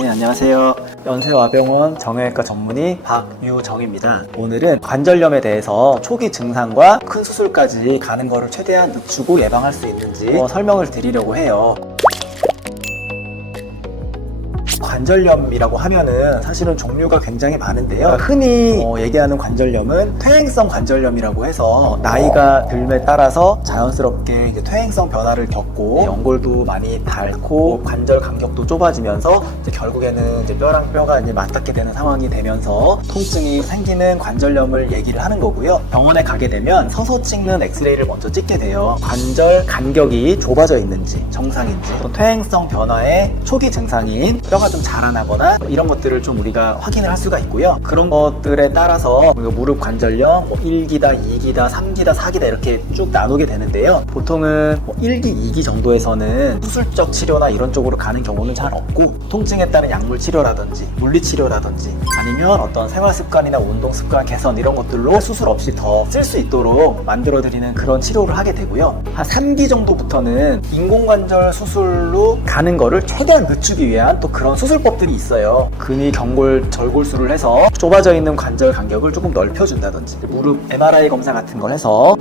네, 안녕하세요. 연세와병원 정형외과 전문의 박유정입니다. 오늘은 관절염에 대해서 초기 증상과 큰 수술까지 가는 거를 최대한 늦추고 예방할 수 있는지 설명을 드리려고 해요. 관절염이라고 하면은 사실은 종류가 굉장히 많은데요. 흔히 얘기하는 관절염은 퇴행성 관절염이라고 해서 나이가 들에 따라서 자연스럽게 이제 퇴행성 변화를 겪고 연골도 많이 닳고 관절 간격도 좁아지면서 이제 결국에는 이제 뼈랑 뼈가 이제 맞닿게 되는 상황이 되면서 통증이 생기는 관절염을 얘기를 하는 거고요. 병원에 가게 되면 서서 찍는 엑스레이를 먼저 찍게 돼요. 관절 간격이 좁아져 있는지 정상인지 또 퇴행성 변화의 초기 증상인 뼈가 좀 자라나거나 이런 것들을 좀 우리가 확인을 할 수가 있고요. 그런 것들에 따라서 무릎 관절염 1기다, 2기다, 3기다, 4기다 이렇게 쭉 나누게 되는데요. 보통은 1기, 2기 정도에서는 수술적 치료나 이런 쪽으로 가는 경우는 잘 없고 통증에 따른 약물 치료라든지 물리 치료라든지 아니면 어떤 생활 습관이나 운동 습관 개선 이런 것들로 수술 없이 더 쓸 수 있도록 만들어 드리는 그런 치료를 하게 되고요. 한 3기 정도부터는 인공관절 수술로 가는 거를 최대한 늦추기 위한 또 그런 수술법들이 있어요. 근위, 경골, 절골술을 해서 좁아져 있는 관절 간격을 조금 넓혀준다든지 무릎 MRI 검사 같은 걸 해서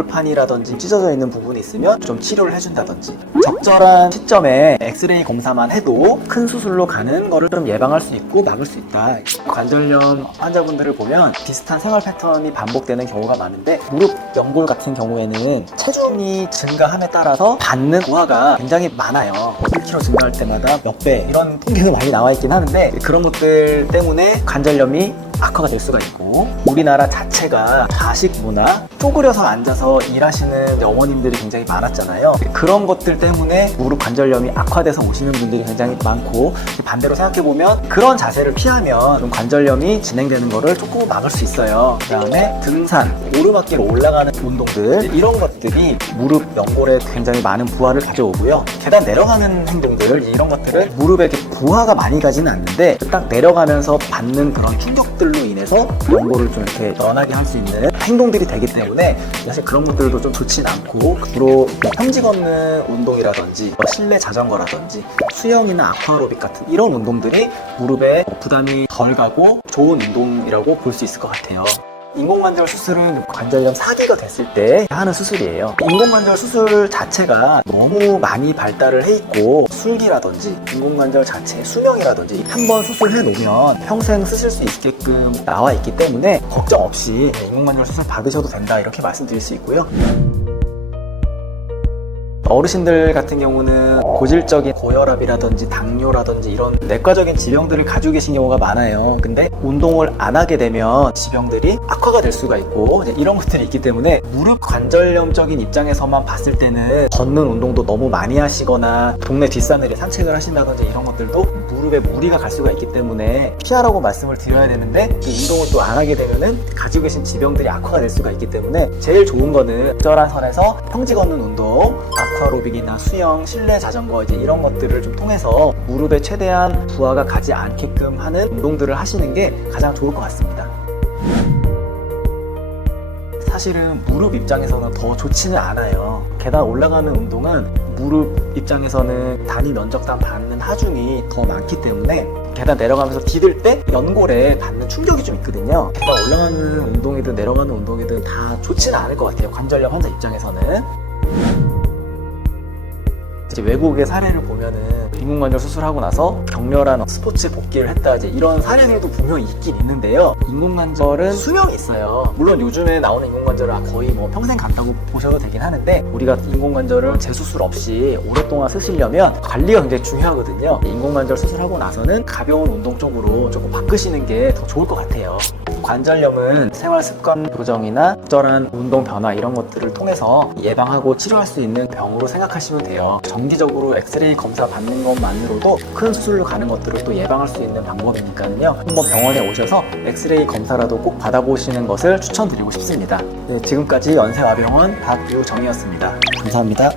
연골판이라든지 찢어져 있는 부분이 있으면 좀 치료를 해준다든지 적절한 시점에 엑스레이 검사만 해도 큰 수술로 가는 거를 좀 예방할 수 있고 막을 수 있다. 관절염 환자분들을 보면 비슷한 생활 패턴이 반복되는 경우가 많은데 무릎 연골 같은 경우에는 체중이 증가함에 따라서 받는 부하가 굉장히 많아요. 1kg 증가할 때마다 몇 배 이런 통계도 많이 나와 있긴 하는데 그런 것들 때문에 관절염이 악화가 될 수가 있고 우리나라 자체가 좌식 문화 쪼그려서 앉아서 일하시는 어머님들이 굉장히 많았잖아요. 그런 것들 때문에 무릎 관절염이 악화돼서 오시는 분들이 굉장히 많고 반대로 생각해보면 그런 자세를 피하면 좀 관절염이 진행되는 거를 조금 막을 수 있어요. 그 다음에 등산, 오르막길 올라가는 운동들 이런 것들이 무릎 연골에 굉장히 많은 부하를 가져오고요. 계단 내려가는 행동들 이런 것들은 무릎에 부하가 많이 가지는 않는데 딱 내려가면서 받는 그런 충격들로 인해서 연골을 좀 이렇게 연하게 할 수 있는 행동들이 되기 때문에 사실 그런 것들도 좀 좋진 않고 주로 평지 걷는 운동이라든지 실내 자전거라든지 수영이나 아쿠아로빅 같은 이런 운동들이 무릎에 부담이 덜 가고 좋은 운동이라고 볼 수 있을 것 같아요. 인공관절 수술은 관절염 4기가 됐을 때 하는 수술이에요. 인공관절 수술 자체가 너무 많이 발달을 해 있고 술기라든지 인공관절 자체의 수명이라든지 한번 수술해 놓으면 평생 쓰실 수 있게끔 나와 있기 때문에 걱정 없이 인공관절 수술 받으셔도 된다 이렇게 말씀드릴 수 있고요. 어르신들 같은 경우는 고질적인 고혈압이라든지 당뇨라든지 이런 내과적인 질병들을 가지고 계신 경우가 많아요. 근데 운동을 안 하게 되면 질병들이 악화가 될 수가 있고 이런 것들이 있기 때문에 무릎 관절염적인 입장에서만 봤을 때는 걷는 운동도 너무 많이 하시거나 동네 뒷산을 산책을 하신다든지 이런 것들도 무릎에 무리가 갈 수가 있기 때문에 피하라고 말씀을 드려야 되는데 운동을 또 안 하게 되면은 가지고 계신 질병들이 악화가 될 수가 있기 때문에 제일 좋은 거는 적절한 선에서 평지 걷는 운동, 아쿠아로빅이나 수영, 실내 자전거 이런 것들을 좀 통해서 무릎에 최대한 부하가 가지 않게끔 하는 운동들을 하시는 게 가장 좋을 것 같습니다. 사실은 무릎 입장에서는 더 좋지는 않아요. 계단 올라가는 운동은 무릎 입장에서는 단위 면적당 받는 하중이 더 많기 때문에 계단 내려가면서 디딜 때 연골에 받는 충격이 좀 있거든요. 계단 올라가는 운동이든 내려가는 운동이든 다 좋지는 않을 것 같아요. 관절염 환자 입장에서는. 이제 외국의 사례를 보면은 인공관절 수술하고 나서 격렬한 스포츠 복귀를 했다 이런 사례들도 분명히 있긴 있는데요. 인공관절은 수명이 있어요. 물론 요즘에 나오는 인공관절은 거의 평생 간다고 보셔도 되긴 하는데 우리가 인공관절을 재수술 없이 오랫동안 쓰시려면 관리가 굉장히 중요하거든요. 인공관절 수술하고 나서는 가벼운 운동 쪽으로 조금 바꾸시는 게 더 좋을 것 같아요. 관절염은 생활습관 교정이나 적절한 운동 변화 이런 것들을 통해서 예방하고 치료할 수 있는 병으로 생각하시면 돼요. 정기적으로 엑스레이 검사 받는 것만으로도 큰 수술로 가는 것들을 또 예방할 수 있는 방법이니까요. 한번 병원에 오셔서 엑스레이 검사라도 꼭 받아보시는 것을 추천드리고 싶습니다. 네, 지금까지 연세와병원 박유정이었습니다. 감사합니다.